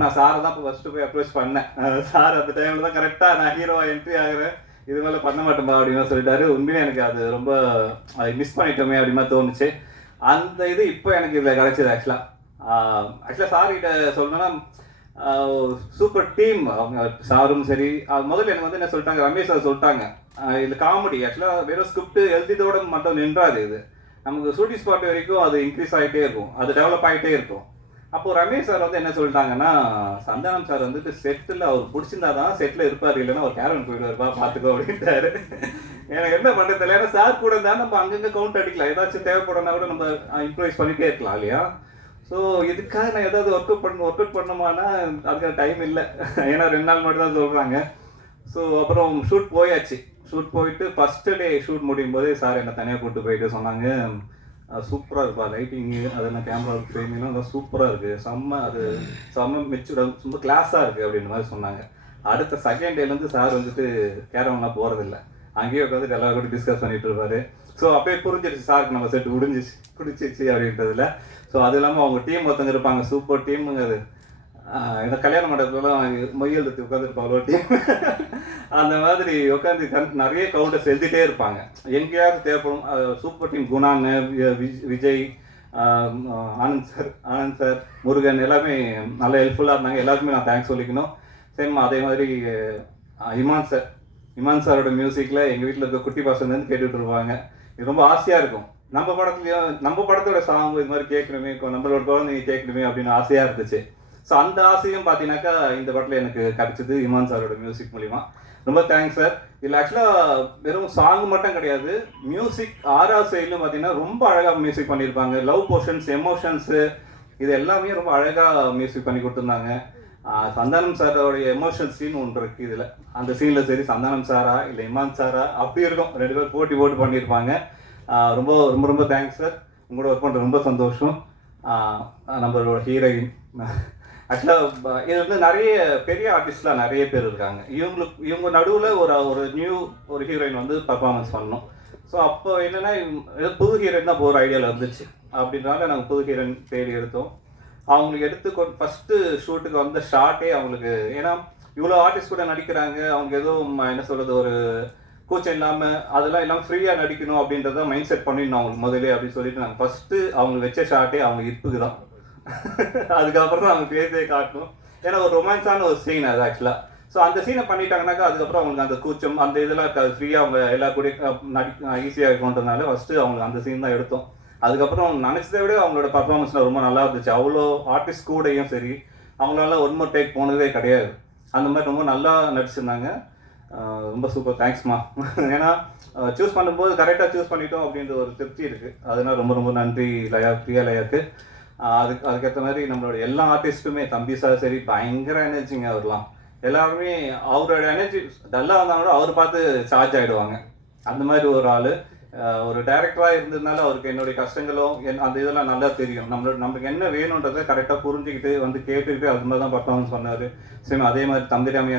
நான் சாரை தான் இப்போ ஃபஸ்ட்டு போய் அப்ரோச் பண்ணேன். சார் அந்த டைமில் தான் கரெக்டாக நான் ஹீரோவாக என்ட்ரி ஆகுறேன். இது மேலே பண்ண மாட்டேன்பா அப்படின்னு சொல்லிட்டாரு. உண்மையிலே எனக்கு அது ரொம்ப மிஸ் பண்ணிட்டோமே அப்படிமா தோணுச்சு. அந்த இது இப்போ எனக்கு இதில் கிடைச்சது ஆக்சுவலாக ஆக்சுவலாக சார்கிட்ட சொல்லணும்னா சூப்பர் டீம் அவங்க சாரும் சரி. அது முதல்ல எனக்கு வந்து என்ன சொல்லிட்டாங்க ரமேஷ் சார் சொல்லிட்டாங்க. இது காமெடி ஆக்சுவலாக வெறும் ஸ்கிரிப்ட் எழுதியதோட மட்டும் நின்றாது இது. நமக்கு ஷூட்டிங் ஸ்பாட் வரைக்கும் அது இன்க்ரீஸ் ஆகிட்டே இருக்கும். அது டெவலப் ஆகிட்டே இருக்கும். அப்போ ரமேஷ் சார் வந்து என்ன சொல்லிட்டாங்கன்னா சந்தானம் சார் வந்துட்டு செட்டில் அவர் பிடிச்சிருந்தா தான் செட்டில் இருப்பார் இல்லைன்னா அவர் கேரவன் போயிடுவாருப்பா பார்த்துக்கோ அப்படின்ட்டாரு. எனக்கு என்ன பண்ணுறது தெரியல ஏன்னா சார் கூட இருந்தால் நம்ம அங்கங்கே கவுண்ட் அடிக்கலாம். ஏதாச்சும் தேவைப்படனா கூட நம்ம இம்ப்ரூவைஸ் பண்ணிட்டே இருக்கலாம் இல்லையா? ஸோ இதுக்காக நான் ஏதாவது ஒர்க் அவுட் பண்ண ஒர்க் அவுட் பண்ணோமானா அதுக்கான டைம் இல்லை. ஏன்னா ரெண்டு நாள் மட்டும் தான் சொல்கிறாங்க ஸோ அப்புறம் ஷூட் போயாச்சு. ஷூட் போயிட்டு ஃபஸ்ட்டு டே ஷூட் முடியும் போதே சார் என்னை தனியாக கூப்பிட்டு போயிட்டு சொன்னாங்க சூப்பராக இருப்பா லைட்டிங்கு அது என்ன கேமரா ஃப்ரேமிங்லாம் நல்லா சூப்பராக இருக்குது செம்ம அது செம்ம மெச்சூர்டாக ரொம்ப கிளாஸாக இருக்குது அப்படின்ற மாதிரி சொன்னாங்க. அடுத்த செகண்ட் டேலேருந்து சார் வந்துட்டு கேரவன்லாம் போகிறதில்ல அங்கேயே உட்காந்து எல்லாரும் கூட டிஸ்கஸ் பண்ணிட்டு இருப்பாரு. ஸோ அப்பயே புரிஞ்சிருச்சு சாருக்கு நம்ம செட் முடிஞ்சிச்சு பிடிச்சிச்சு அப்படின்றதுல. ஸோ அது இல்லாமல் அவங்க டீம் ஒருத்தங்க இருப்பாங்க. சூப்பர் டீமுங்கிறது இந்த கல்யாண மண்டபத்துலலாம் மொய் எழுத்து உட்காந்துருப்பாங்க டீம் அந்த மாதிரி உட்காந்து கண் நிறைய கவுண்டர்ஸ் எழுதிட்டே இருப்பாங்க. எங்கேயாவது தேவைப்படும் super team Gunan Vijay Anand sir Anand sir Murugan எல்லாமே நல்ல ஹெல்ப்ஃபுல்லாக இருந்தாங்க. எல்லாருக்குமே நான் தேங்க்ஸ் சொல்லிக்கணும். சேம் அதே மாதிரி இமான் சார் இமான் சாரோட மியூசிக்கில் எங்கள் வீட்டில் இருக்க குட்டி பசங்கலேருந்து கேட்டுட்டு இருப்பாங்க இது ரொம்ப ஆசையாக இருக்கும். நம்ம படத்துலையும் நம்ம படத்தோட சாங் இது மாதிரி கேட்கணுமே நம்மளோட குழந்தைங்க கேட்கணுமே அப்படின்னு ஆசையாக இருந்துச்சு. ஸோ அந்த ஆசையும் பார்த்தீங்கன்னாக்கா இந்த படத்தில் எனக்கு கிடைச்சது இமான் சாரோட மியூசிக் மூலிமா ரொம்ப தேங்க்ஸ் சார் இதில் ஆக்சுவலாக வெறும் சாங் மட்டும் கிடையாது. மியூசிக் ஆறா சைட்லும் பார்த்தீங்கன்னா ரொம்ப அழகாக மியூசிக் பண்ணியிருப்பாங்க லவ் போர்ஷன்ஸ் எமோஷன்ஸு இது எல்லாமே ரொம்ப அழகாக மியூசிக் பண்ணி கொடுத்துருந்தாங்க. சந்தானம் சாரோடைய எமோஷனல் சீன் ஒன்று இருக்குது இதில். அந்த சீனில் சரி சந்தானம் சாரா இல்லை இமான் சாரா அப்படி இருக்கும். ரெண்டு பேர் போட்டி போட்டு பண்ணியிருப்பாங்க ரொம்ப ரொம்ப ரொம்ப தேங்க்ஸ் சார் உங்களோட ஒர்க் பண்ணுற ரொம்ப சந்தோஷம். நம்மளோட ஹீரோயின் ஆக்சுவலாக இது வந்து நிறைய பெரிய ஆர்டிஸ்ட்லாம் நிறைய பேர் இருக்காங்க. இவங்களுக்கு இவங்க நடுவில் ஒரு ஒரு நியூ ஒரு ஹீரோயின் வந்து பர்ஃபார்மன்ஸ் பண்ணோம் ஸோ அப்போ என்னென்னா புது ஹீரோயின் தான் ஒரு ஐடியாவில் இருந்துச்சு. அப்படின்றனால நாங்கள் புது ஹீரோயின் தேடி எடுத்தோம். அவங்களுக்கு எடுத்து கொண்டு ஃபஸ்ட்டு ஷூட்டுக்கு வந்த ஷார்ட்டே அவங்களுக்கு ஏன்னா இவ்வளோ ஆர்டிஸ்ட் கூட நடிக்கிறாங்க. அவங்க எதுவும் என்ன சொல்கிறது ஒரு கூச்சம் இல்லாமல் அதெல்லாம் இல்லாமல் ஃப்ரீயாக நடிக்கணும் அப்படின்றத மைண்ட் செட் பண்ணிடணும் அவங்களுக்கு முதலே அப்படின்னு சொல்லிட்டு நாங்கள் ஃபஸ்ட்டு அவங்க வச்ச ஷார்ட்டே அவங்க இப்புக்கு தான். அதுக்கப்புறம் தான் அவங்க பேசே காட்டணும். ஏன்னா ஒரு ரொமான்ஸான ஒரு சீன் அது ஆக்சுவலாக ஸோ அந்த சீனை பண்ணிட்டாங்கனாக்கா அதுக்கப்புறம் அவங்களுக்கு அந்த கூச்சம் அந்த இதெல்லாம் இருக்காது. ஃப்ரீயாக அவங்க எல்லா கூட நடி ஈஸியாக இருக்கணுன்றதுனால ஃபஸ்ட்டு அவங்களுக்கு அந்த சீன் தான் எடுத்தோம். அதுக்கப்புறம் அவங்க நினச்சதை விட அவங்களோட பர்ஃபார்மன்ஸ்லாம் ரொம்ப நல்லா இருந்துச்சு. அவ்வளோ ஆர்டிஸ்ட் கூடயும் சரி அவங்களால ஒன் மோர் டேக் போனதே கிடையாது. அந்த மாதிரி ரொம்ப நல்லா நடிச்சிருந்தாங்க. ரொம்ப சூப்பர் தேங்க்ஸ்மா ஏன்னா சூஸ் பண்ணும்போது கரெக்டாக சூஸ் பண்ணிட்டோம் அப்படின்ற ஒரு திருப்தி இருக்குது அதனால் ரொம்ப ரொம்ப நன்றி லயா பிரியா லயாக்கு. அதுக்கு அதுக்கேற்ற மாதிரி நம்மளோட எல்லா ஆர்டிஸ்ட்டுமே தம்பி சார் சரி பயங்கர எனர்ஜிங்க அவர்லாம். எல்லாருமே அவரோட எனர்ஜி டல்லாக இருந்தால் கூட அவர் பார்த்து சார்ஜ் ஆகிடுவாங்க அந்த மாதிரி ஒரு ஆள். ஒரு டைரக்டராக இருந்ததுனால அவருக்கு என்னுடைய கஷ்டங்களும் என் அந்த இதெல்லாம் நல்லா தெரியும். நம்மளோட நமக்கு என்ன வேணுன்றதை கரெக்டாக புரிஞ்சுக்கிட்டு வந்து கேட்டுக்கிட்டு அது மாதிரி தான் பர்ஃபார்மன்ஸ் பண்ணார் சரி அதே மாதிரி தம்பி ராமையா